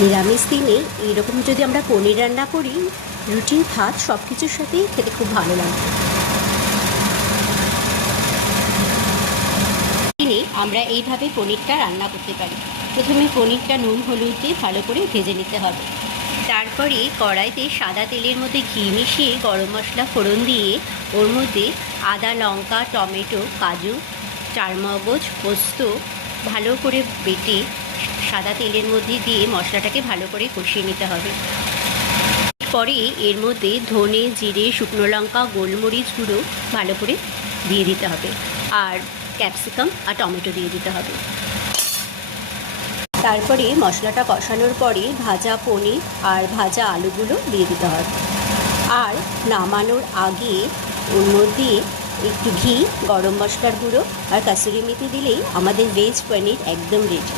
নিরামিষ দিনে এইরকম যদি আমরা পনির রান্না করি, রুটি ভাত সব কিছুর সাথেই খেতে খুব ভালো লাগবে। দিনে আমরা এইভাবে পনিরটা রান্না করতে পারি। প্রথমে পনিরটা নুন হলুদ দিয়ে ভালো করে ভেজে নিতে হবে। তারপরে কড়াইতে সাদা তেলের মধ্যে ঘি মিশিয়ে গরম মশলা ফোড়ন দিয়ে ওর মধ্যে আদা লঙ্কা টমেটো কাজু চারমগজ পোস্ত ভালো করে বেটে সাদা তেলের মধ্যে দিয়ে মশলাটাকে ভালো করে কষিয়ে নিতে হবে। পরে এর মধ্যে ধনে জিরে শুকনো লঙ্কা গোলমরিচ গুঁড়ো ভালো করে দিয়ে দিতে হবে, আর ক্যাপসিকাম আর টমেটো দিয়ে দিতে হবে। তারপরে মশলাটা কষানোর পরে ভাজা পনির আর ভাজা আলুগুলো দিয়ে দিতে হবে। আর নামানোর আগে ওর মধ্যে একটু ঘি গরম মশলার গুঁড়ো আর কাসুরি মেথি দিলেই আমাদের ভেজ পনির একদম রেডি।